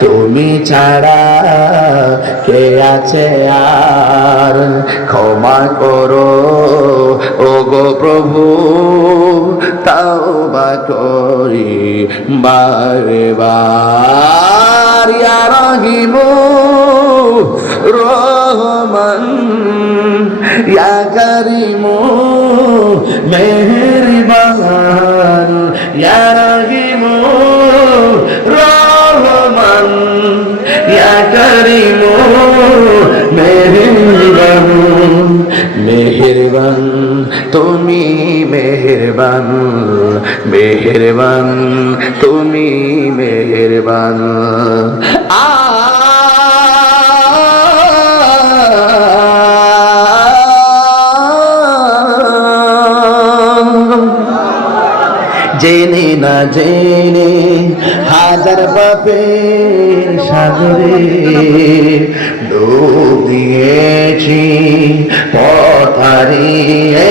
তুমি ছাড়া কে আছে আর, ক্ষমা করো ও গো প্রভু, তাওবা করি বারে বার। ইয়া রহিমু রহমান, ইয়া করিমু মেহেরবান, ইয়া রহিমু রহমান, ইয়া করিমু মেহেরবান। মেহেরবান তুমি মেহেরবান, মেহেরবান তুমি মেহেরবান। জেনে না জেনে হাজার পাপের সাগরে ডুব দিয়েছি, পথ হারিয়ে